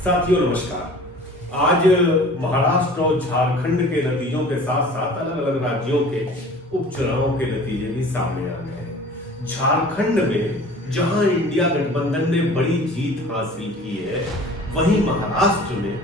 साथियों नमस्कार। आज महाराष्ट्र और झारखंड के नतीजों के साथ साथ अलग अलग राज्यों के उपचुनावों के नतीजे भी सामने आ गए हैं। झारखंड में जहां इंडिया गठबंधन ने बड़ी जीत हासिल की है, वहीं महाराष्ट्र में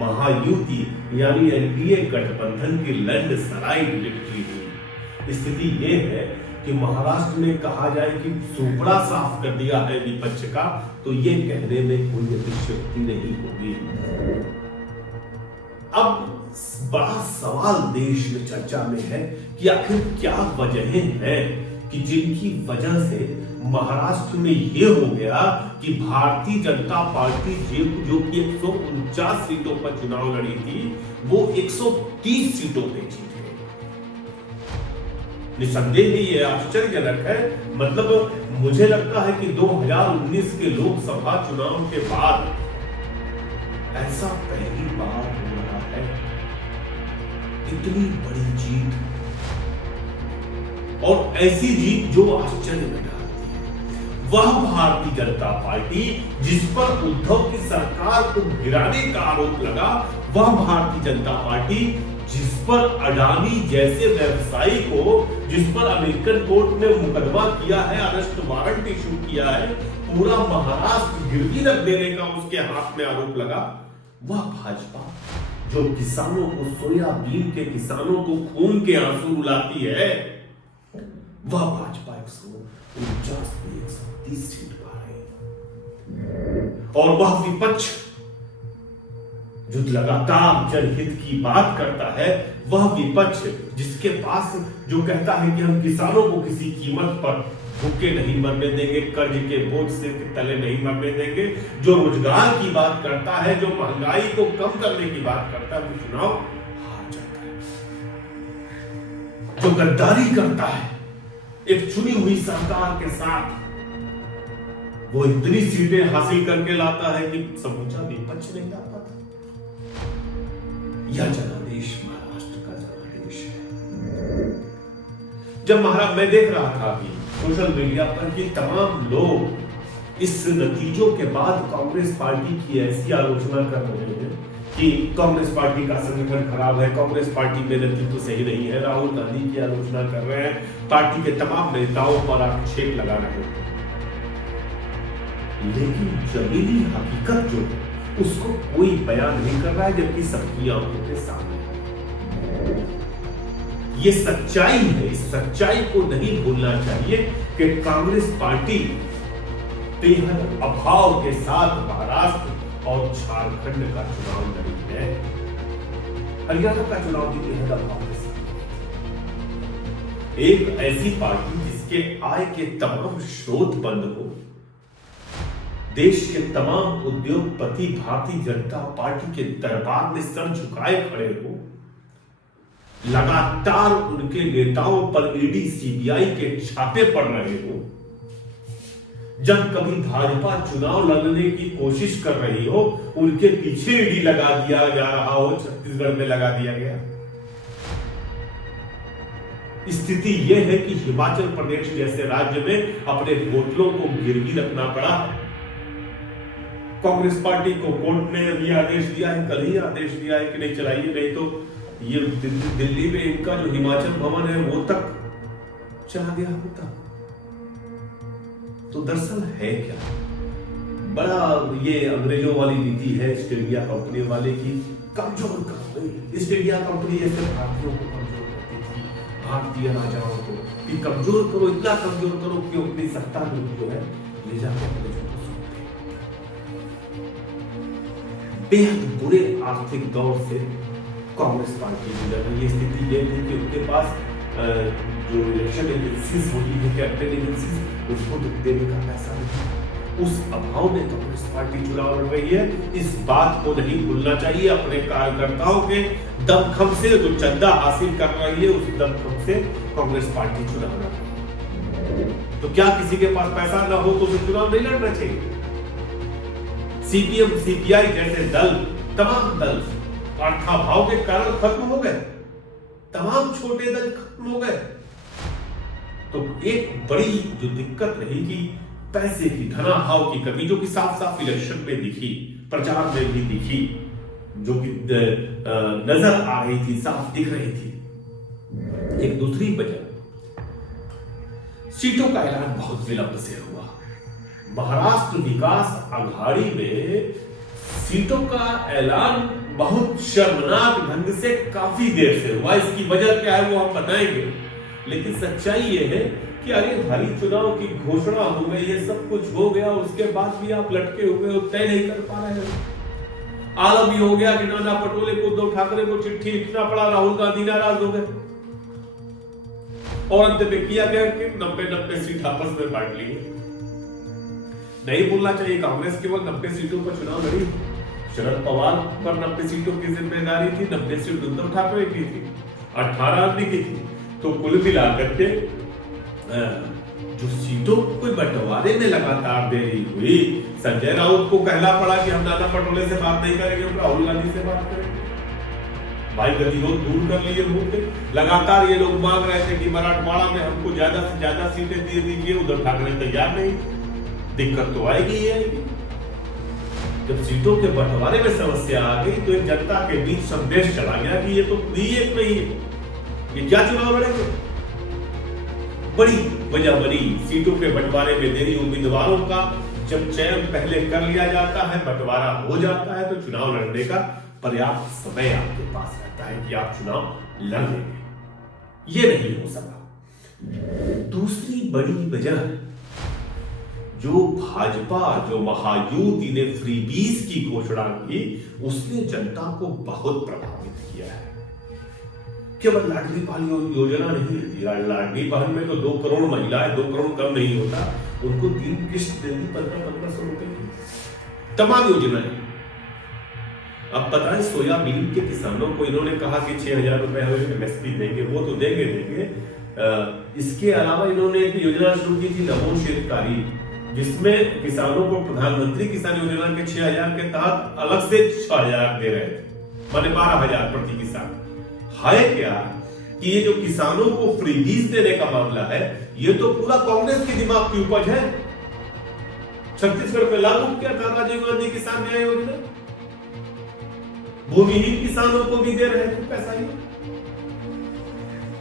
महायुति यानी एनडीए गठबंधन की लैंडस्लाइड विक्ट्री हुई। स्थिति यह है कि महाराष्ट्र में कहा जाए कि सुपड़ा साफ कर दिया है विपक्ष का, तो ये कहने में कोई अतिशयोक्ति नहीं होगी। अब बड़ा सवाल देश में चर्चा में है कि आखिर क्या वजहें हैं कि जिनकी वजह से महाराष्ट्र में ये हो गया कि भारतीय जनता पार्टी जो कि 149 सीटों पर चुनाव लड़ी थी, वो 130 सीटों पे जीती। निसंदेह ही ये आश्चर्यजनक है। मतलब मुझे लगता है कि 2019 के लोकसभा चुनाव के बाद ऐसा पहली बार हो रहा है, इतनी बड़ी जीत, और ऐसी जीत जो आश्चर्य में डालती है। वह भारतीय जनता पार्टी जिस पर उद्धव की सरकार को गिराने का आरोप लगा, वह भारतीय जनता पार्टी जिस पर अडानी जैसे व्यवसायी को, जिस पर अमेरिकन कोर्ट ने मुकदमा किया है, अरेस्ट वारंट इशू किया है, पूरा महाराष्ट्र गिरवी रख देने का उसके हाथ में आरोप लगा, वह भाजपा जो किसानों को, सोयाबीन के किसानों को खून के आंसू रुलाती है, वह भाजपा 149 में 130 सीट पा रही है। और वह विपक्ष जो लगातार जनहित की बात करता है, वह विपक्ष जिसके पास जो कहता है कि हम किसानों को किसी कीमत पर भूखे नहीं मरने देंगे, कर्ज के बोझ से तले नहीं मरने देंगे, जो रोजगार की बात करता है, जो महंगाई को कम करने की बात करता है, वो चुनाव हार जाता है। जो गद्दारी करता है एक चुनी हुई सरकार के साथ, वो इतनी सीटें हासिल करके लाता है कि समूचा विपक्ष नहीं ला पाता। यह जनादेश महाराष्ट्र का जनादेश है। जब मैं देख रहा था कि सोशल मीडिया पर कि तमाम लोग इस नतीजों के बाद कांग्रेस पार्टी की ऐसी आलोचना कर रहे हैं कि कांग्रेस पार्टी का संगठन खराब है, कांग्रेस पार्टी में नेतृत्व सही नहीं है, राहुल गांधी की आलोचना कर रहे हैं, पार्टी के तमाम नेताओं पर आक्षेप लगा रहे हैं। लेकिन जमीनी हकीकत जो है उसको कोई बयान नहीं कर रहा है, जबकि सबकी आंखों के सामने है। ये सच्चाई है। इस सच्चाई को नहीं भूलना चाहिए कि कांग्रेस पार्टी बेहद अभाव के साथ महाराष्ट्र और झारखंड का चुनाव लड़ी है। हरियाणा का चुनाव भी बेहद अभाव के साथ। एक ऐसी पार्टी जिसके आय के तमाम स्रोत बंद हो, देश के तमाम उद्योगपति भारतीय जनता पार्टी के दरबार में सर झुकाए खड़े हो, लगातार उनके नेताओं पर ईडी सीबीआई के छापे पड़ रहे हो, जब कभी भाजपा चुनाव लड़ने की कोशिश कर रही हो, उनके पीछे ईडी लगा दिया जा रहा हो, छत्तीसगढ़ में लगा दिया गया। स्थिति यह है कि हिमाचल प्रदेश जैसे राज्य में अपने वोटरों को गिरवी रखना पड़ा। कांग्रेस पार्टी को कोर्ट ने अभी आदेश दिया है, कल ही आदेश दिया है कि नहीं चलाइए, नहीं तो ये दिल्ली में इनका जो हिमाचल भवन है वो तक चला गया होता। तो दरअसल है क्या, बड़ा ये अंग्रेजों वाली नीति है ईस्ट इंडिया कंपनी वाले की, कमजोर करो। ईस्ट इंडिया कंपनी ऐसे भारतीयों को कमजोर करती थी, भारतीय राजाओं को कि कमजोर करो, इतना कमजोर करो कि अपनी सत्ता जो है ले जाकर बेहद बुरे आर्थिक दौर से कांग्रेस पार्टी गुजर रही है। स्थिति यह थी कि उनके पास जो इलेक्शन एजेंसीज होती है, कैंपेन एजेंसीज, उसको देने का पैसा नहीं। उस अभाव में कांग्रेस पार्टी चुनाव लड़ रही है। इस बात को नहीं भूलना चाहिए। अपने कार्यकर्ताओं के दमखम से जो चंदा हासिल कर रही है, उस दमखम से कांग्रेस पार्टी चुनाव लड़ रही है। तो क्या किसी के पास पैसा ना हो तो उसे चुनाव नहीं लड़ना चाहिए? सीपीएम सीपीआई जैसे दल, तमाम दल अर्थाभाव के कारण खत्म हो गए, तमाम छोटे दल खत्म हो गए। तो एक बड़ी जो दिक्कत रहेगी पैसे की, धनाभाव की कमी जो कि साफ साफ इलेक्शन में दिखी, प्रचार में भी दिखी, जो कि नजर आ रही थी, साफ दिख रही थी। एक दूसरी वजह, सीटों का ऐलान बहुत विलंब से हुआ। महाराष्ट्र विकास आघाड़ी में सीटों का ऐलान बहुत शर्मनाक ढंग से काफी देर से हुआ। इसकी वजह क्या है वो हम बताएंगे, लेकिन सच्चाई ये है कि अरे भाई चुनाव की घोषणा हो गई है, सब कुछ हो गया, उसके बाद भी आप लटके हुए हो, तय नहीं कर पा रहे हो। आलम ये हो गया कि नाना पटोले को, उद्धव ठाकरे को चिट्ठी लिखना पड़ा, राहुल गांधी नाराज हो गए और अंत में किया गया कि 90-90 सीट आपस में बांट ली। नहीं बोलना चाहिए, कांग्रेस केवल 90 सीटों पर चुनाव लड़ी, शरद पवार पर 90 सीटों की जिम्मेदारी थी, 90 सीट उद्धव ठाकरे की थी, 18 आदमी की थी। तो कुल मिलाकर के जो सीटों को बंटवारे में लगातार देरी हुई, संजय राउत को कहना पड़ा कि हम नाना पटोले से बात नहीं करेंगे, हम राहुल गांधी से बात करेंगे। भाई गतिरोध दूर कर लिए होंगे। लगातार ये लोग मांग रहे थे कि मराठवाड़ा में हमको ज्यादा से ज्यादा सीटें दे दीजिए, उद्धव ठाकरे तैयार नहीं। दिक्कत तो आएगी ही आएगी। जब सीटों के बंटवारे में समस्या आ गई तो एक जनता के बीच संदेश चला गया कि ये तो एक नहीं है, ये क्या चुनाव लड़ेंगे। बड़ी वजह बनी सीटों के बंटवारे में देरी। उम्मीदवारों का जब चयन पहले कर लिया जाता है, बंटवारा हो जाता है, तो चुनाव लड़ने का पर्याप्त समय आपके पास रहता है कि आप चुनाव लड़ लेंगे। ये नहीं हो सका। दूसरी बड़ी वजह, जो भाजपा, जो महायुति ने फ्रीबीज की घोषणा की, उसने जनता को बहुत प्रभावित किया है। केवल लाडली बहन योजना नहीं, लाडली बहन में तो 2 करोड़ महिलाएं, 2 करोड़ कम नहीं होता, उनको 3 किस्त दे दी 1500 रुपए की। तमाम योजनाएं। अब पता है सोयाबीन के किसानों को इन्होंने कहा कि 6000 रुपए एमएसपी देंगे, वो तो देंगे। इसके अलावा इन्होंने एक योजना शुरू की थी नमो शेतकारी, जिसमें किसानों को प्रधानमंत्री किसान योजना के 6000 के तहत अलग से 6000 दे रहे थे, माने 12000 प्रति किसान। है क्या कि ये जो किसानों को फ्रीबीज देने का मामला है, ये तो पूरा कांग्रेस के दिमाग की उपज है। छत्तीसगढ़ में लागू किया था राजीव गांधी किसान न्याय योजना, भूमिहीन किसानों को भी दे रहे थे पैसा ही।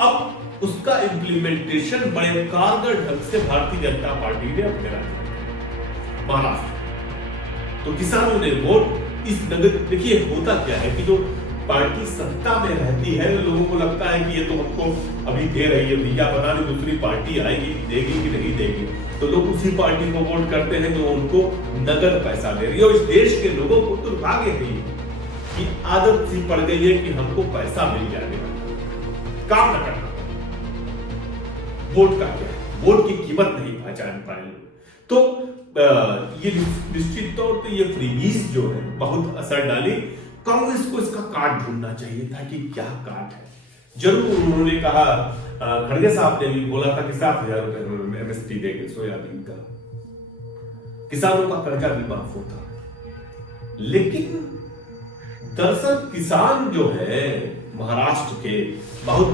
अब उसका इंप्लीमेंटेशन बड़े कारगर ढंग से भारतीय जनता पार्टी ने अपने राज्य में, महाराष्ट्र। तो किसानों ने वोट इस नगद, देखिए होता क्या है कि जो पार्टी सत्ता में रहती है, लोगों को लगता है कि ये तो हमको अभी दे रही है भैया, पता नहीं दूसरी पार्टी आएगी, देगी कि नहीं देगी, तो लोग उसी पार्टी को वोट करते हैं जो उनको नगद पैसा दे रही है। और इस देश के लोगों को दुर्भाग्य है कि आदत सी पड़ गई है कि हमको पैसा मिल जाने का, काम न करना। वोट का क्या है, वोट की कीमत नहीं पहचान पाए। तो ये निश्चित तौर पर ये फ्रीबीज जो है बहुत असर डाली। कांग्रेस को इसका कार्ड ढूंढना चाहिए था कि क्या कार्ड है। जरूर उन्होंने कहा, खड़गे साहब ने भी बोला था कि 7000 रुपए एमएसपी देंगे सोयाबीन का, किसानों का कर्जा भी माफ होता। लेकिन दरअसल किसान जो है महाराष्ट्र के, बहुत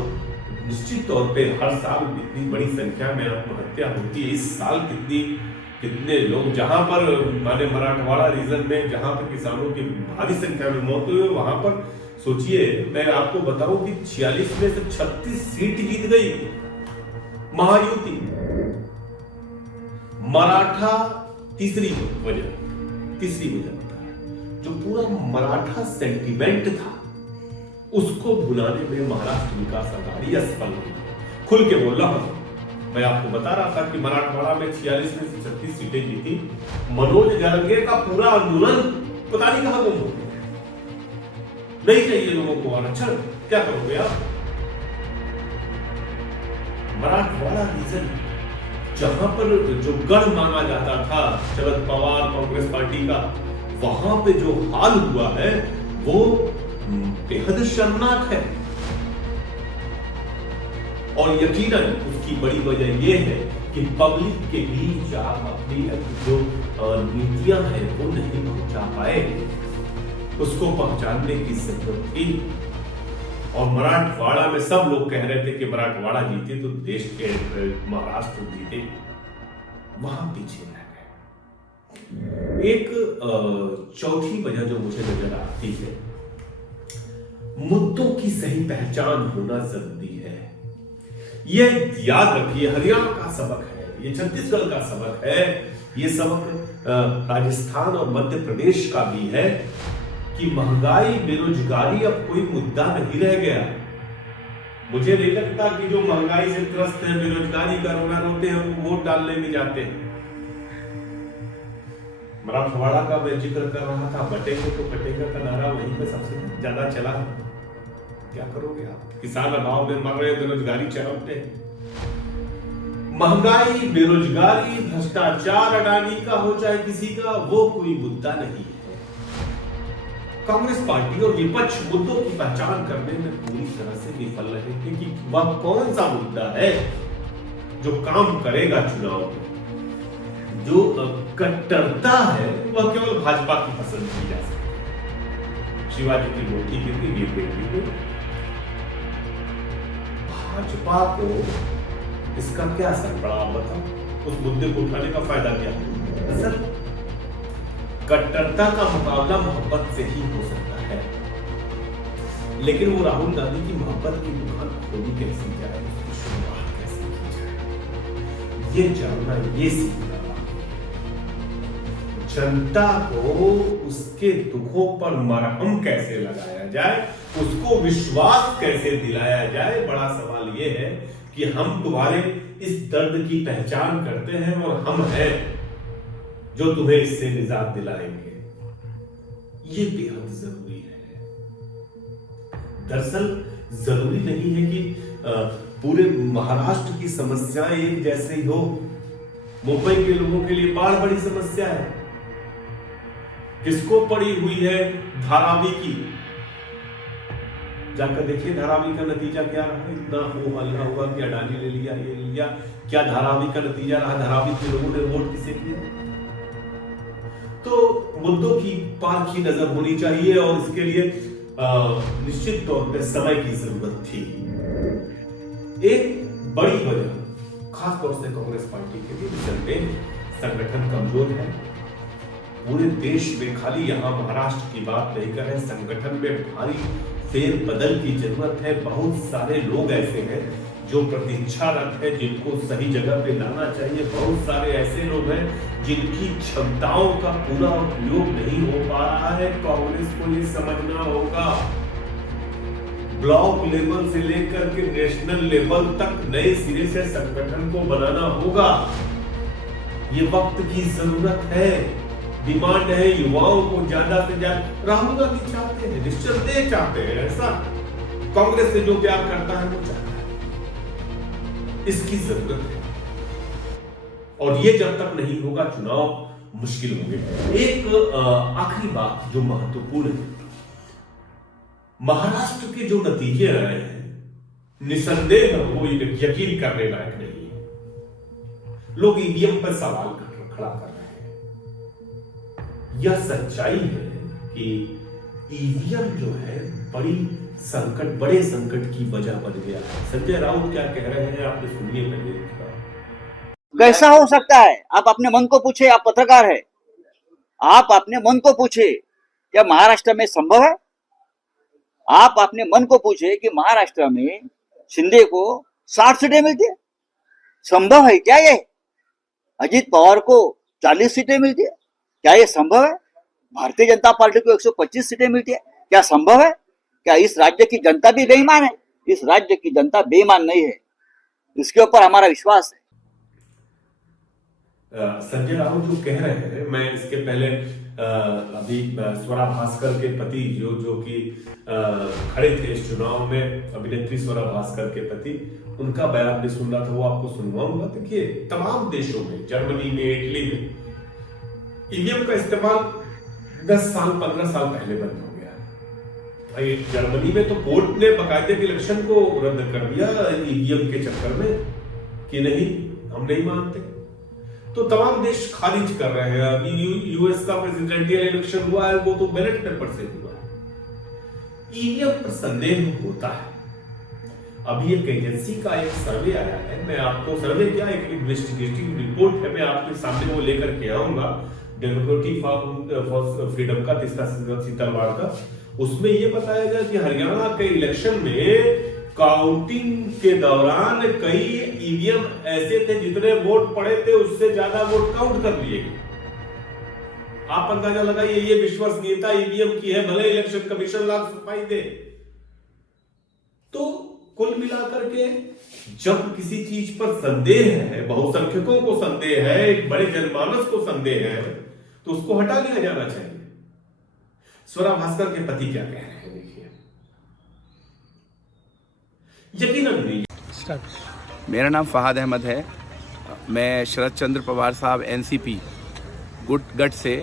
निश्चित तौर पे हर साल इतनी बड़ी संख्या में आत्महत्या होती है। इस साल कितने लोग, जहां पर माने मराठवाड़ा रीजन में जहां पर किसानों की भारी संख्या में मौत हुई, वहां पर सोचिए, मैं आपको बताऊं कि 46 में से 36 सीट जीत गई महायुति। मराठा तीसरी वजह जो पूरा मराठा सेंटिमेंट था उसको भुलाने में महाराष्ट्र विकास आघाड़ी असफल हुई। खुल के बोल रहा हूं, मैं आपको बता रहा था कि मराठवाड़ा में 46 में से 36 सीटें जीती। मनोज जरगे का पूरा आंदोलन पता नहीं कहां गुम हो गया। नहीं चाहिए लोगों को आरक्षण, क्या करोगे आप। मराठवाड़ा रीजन जहां पर जो गढ़ माना जाता था शरद पवार कांग्रेस पार्टी का, वहां पे जो हाल हुआ है वो बेहद शर्मनाक है। और यकीनन उसकी बड़ी वजह यह है कि पब्लिक के बीच आप अपनी जो नीतियां हैं वो नहीं पहुंचा पाए, उसको पहुंचाने की जरूरत थी। और मराठवाड़ा में सब लोग कह रहे थे कि मराठवाड़ा जीते तो देश के महाराष्ट्र जीते। वहां पीछे रह गए। एक चौथी वजह जो मुझे नजर आती है, मुद्दों की सही पहचान होना जरूरी है। यह याद रखिए, हरियाणा का सबक है, ये छत्तीसगढ़ का सबक है, ये सबक राजस्थान और मध्य प्रदेश का भी है कि महंगाई बेरोजगारी अब कोई मुद्दा नहीं रह गया। मुझे नहीं लगता कि जो महंगाई से त्रस्त है, बेरोजगारी का रोना रोते हैं, वो वोट डालने में जाते हैं। मराठवाड़ा का मैं जिक्र कर रहा था, बटेंगे तो कटेगा का नारा वहीं पे सबसे ज्यादा चला। क्या करोगे आप? किसान अभाव में मर रहे, बेरोजगारी चरम पे। महंगाई, बेरोजगारी, भ्रष्टाचार अडानी का हो चाहे किसी का, वो कोई मुद्दा नहीं है। कांग्रेस पार्टी और विपक्ष मुद्दों की पहचान करने में पूरी तरह से विफल रहे थे कि वह कौन सा मुद्दा है जो काम करेगा चुनाव में। जो कट्टरता है वह केवल भाजपा की पसंद की जा सकती है। शिवाजी की मूर्ति गिर गई, भाजपा को इसका क्या असर पड़ा आप बताओ? उस मुद्दे को उठाने का फायदा क्या? असल कट्टरता का मुकाबला मोहब्बत से ही हो सकता है, लेकिन वो राहुल गांधी की मोहब्बत की दुकान खोली कैसी जाए, उसकी शुरुआत कैसे की जाए, ये जानना, ये सीखना। जनता को उसके दुखों पर मरहम कैसे लगाया जाए, उसको विश्वास कैसे दिलाया जाए, बड़ा सवाल ये है कि हम तुम्हारे इस दर्द की पहचान करते हैं और हम हैं जो तुम्हें इससे निजात दिलाएंगे। ये बेहद जरूरी है। दरअसल जरूरी नहीं है कि पूरे महाराष्ट्र की समस्याएं एक जैसे ही हो। मुंबई के लोगों के लिए बाढ़ बड़ी समस्या है। किसको पड़ी हुई है धारावी की? जाकर देखिए धारावी का नतीजा क्या रहा। इतना हो हल्ला हुआ कि अडानी ले लिया, ये ले लिया। क्या धारावी का नतीजा रहा? धारावी के लोगों ने वोट किसे किया? तो मुद्दों की पारखी नजर होनी चाहिए और इसके लिए निश्चित तौर पर समय की जरूरत थी। एक बड़ी वजह खासतौर से कांग्रेस पार्टी के लिए निसंदेह संगठन कमजोर है। पूरे देश में, खाली यहां महाराष्ट्र की बात नहीं कर रहे, संगठन में भारी फेर बदल की जरूरत है। बहुत सारे लोग ऐसे हैं जो प्रतीक्षारत है, जिनको सही जगह पे लाना चाहिए। बहुत सारे ऐसे लोग हैं जिनकी क्षमताओं का पूरा उपयोग नहीं हो पा रहा है। कांग्रेस को ये समझना होगा, ब्लॉक लेवल से लेकर के नेशनल लेवल तक नए सिरे से संगठन को बनाना होगा। ये वक्त की जरूरत है, डिमांड है युवाओं को ज्यादा से ज्यादा। राहुल गांधी चाहते हैं, निश्चित चाहते हैं ऐसा। कांग्रेस से जो प्यार करता है वो चाहता है, इसकी जरूरत है। और ये जब तक नहीं होगा चुनाव मुश्किल होंगे। एक आखिरी बात जो महत्वपूर्ण है, महाराष्ट्र के जो नतीजे आए हैं निसंदेह वो यकीन करने लायक नहीं है। लोग ईवीएम पर सवाल खड़ा कर रहे हैं। यह सच्चाई है कि ईवीएम जो है बड़े संकट की वजह बन गया है। संजय राउत क्या कह रहे हैं आपने सुनिए पहले। कैसा हो सकता है? आप अपने मन को पूछे, आप पत्रकार है, आप अपने मन को पूछे क्या महाराष्ट्र में संभव है? आप अपने मन को पूछे कि महाराष्ट्र में शिंदे को 60 सीटें मिलती है, संभव है क्या ये? अजीत पवार को 40 सीटें मिलती है, क्या ये संभव है? भारतीय जनता पार्टी को 125 सीटें मिलती है, क्या संभव है? क्या इस राज्य की जनता भी बेईमान है? इस राज्य की जनता बेईमान नहीं है, इसके ऊपर हमारा विश्वास है। संजय राउत जो कह रहे हैं, मैं इसके पहले अभी स्वरा भास्कर के पति जो कि खड़े थे इस चुनाव में, अभिनेत्री स्वरा भास्कर के पति, उनका बयान भी सुन रहा था, वो आपको सुनवाऊंगा। देखिए, तमाम देशों में, जर्मनी में, इटली में ईवीएम का इस्तेमाल 10 साल 15 साल पहले बंद हो गया। भाई जर्मनी में तो कोर्ट ने बाकायदे इलेक्शन को रद्द कर दिया ईवीएम के चक्कर में कि नहीं, हम नहीं मानते। तो तमाम देश खारिज कर रहे हैं। अभी यूएस का प्रेसिडेंशियल इलेक्शन हुआ है, वो तो बैलेट पेपर से हुआ है। ईवीएम पर संदेह होता है, अभी एक एजेंसी का एक सर्वे आया है, मैं आपको सर्वे क्या एक इन्वेस्टिगेटिव रिपोर्ट है, मैं आपके सामने वो लेकर के आऊंगा, डेमोक्रेटिक फॉर फ्रीडम का 3 सितंबर का। उसमें ये बताया गया कि हरियाणा के इलेक्शन में काउंटिंग के दौरान कई ईवीएम ऐसे थे जितने वोट पड़े थे उससे ज्यादा वोट काउंट कर लिए गए। आप अंदाजा लगाइए, ये विश्वसनीयता ईवीएम की है, भले इलेक्शन कमीशन लाख सफाई दे। तो कुल मिलाकर के जब किसी चीज पर संदेह है, बहुसंख्यकों को संदेह है, एक बड़े जनमानस को संदेह है, तो उसको हटा लिया जाना चाहिए। स्वरा भास्कर के पति क्या कह रहे हैं, देखिए। यकीनन नहीं। मेरा नाम फहाद अहमद है। मैं शरद चंद्र पवार साहब एनसीपी गठ से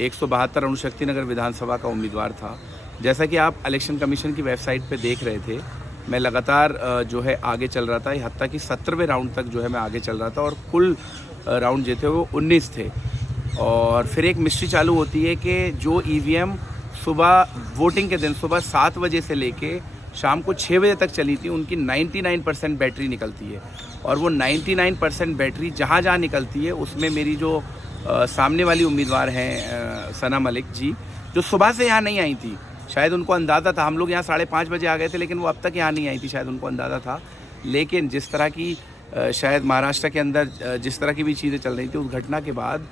172 अणुशक्ति नगर विधानसभा का उम्मीदवार था। जैसा कि आप इलेक्शन कमीशन की वेबसाइट पे देख रहे थे, मैं लगातार जो है आगे चल रहा था। यहाँ तक कि 17वें राउंड तक जो है मैं आगे चल रहा था और कुल राउंड जो थे वो 19 थे। और फिर एक मिस्ट्री चालू होती है कि जो ईवीएम सुबह वोटिंग के दिन सुबह 7 बजे से लेके शाम को 6 बजे तक चली थी, उनकी 99% बैटरी निकलती है। और वो 99% बैटरी जहाँ जहाँ निकलती है उसमें मेरी जो सामने वाली उम्मीदवार हैं सना मलिक जी, जो सुबह से यहाँ नहीं आई थी, शायद उनको अंदाज़ा था, हम लोग यहाँ 5:30 बजे आ गए थे, लेकिन वो अब तक यहाँ नहीं आई थी, शायद उनको अंदाज़ा था। लेकिन जिस तरह की शायद महाराष्ट्र के अंदर जिस तरह की भी चीज़ें चल रही थी, उस घटना के बाद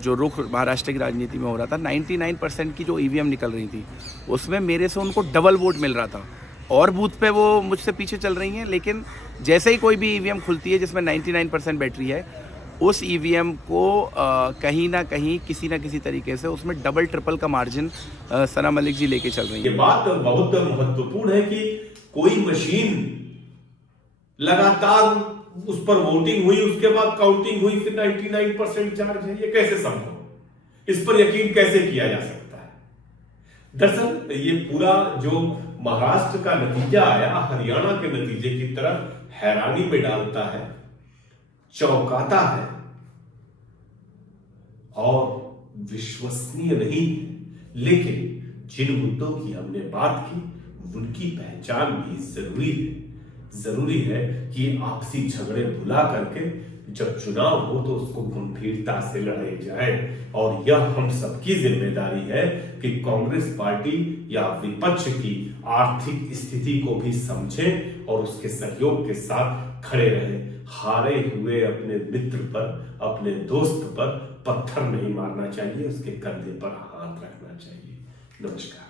जो रुख महाराष्ट्र की राजनीति में हो रहा था, 99% की जो ईवीएम निकल रही थी उसमें मेरे से उनको डबल वोट मिल रहा था। और बूथ पे वो मुझसे पीछे चल रही हैं, लेकिन जैसे ही कोई भी ईवीएम खुलती है जिसमें 99% बैटरी है, उस ईवीएम को कहीं ना कहीं किसी ना किसी तरीके से उसमें डबल ट्रिपल का मार्जिन सना मलिक जी लेके चल रही है। ये बात बहुत महत्वपूर्ण है कि कोई मशीन लगातार उस पर वोटिंग हुई, उसके बाद काउंटिंग हुई, फिर 99% चार्ज है, ये कैसे संभव? इस पर यकीन कैसे किया जा सकता है? दरअसल ये पूरा जो महाराष्ट्र का नतीजा आया, हरियाणा के नतीजे की तरफ हैरानी में डालता है, चौंकाता है और विश्वसनीय नहीं है। लेकिन जिन मुद्दों की हमने बात की उनकी पहचान भी जरूरी है। जरूरी है कि आपसी झगड़े भुला करके जब चुनाव हो तो उसको गंभीरता से लड़ाई जाए। और यह हम सबकी जिम्मेदारी है कि कांग्रेस पार्टी या विपक्ष की आर्थिक स्थिति को भी समझें और उसके सहयोग के साथ खड़े रहे। हारे हुए अपने मित्र पर, अपने दोस्त पर पत्थर नहीं मारना चाहिए, उसके कंधे पर हाथ रखना चाहिए। नमस्कार।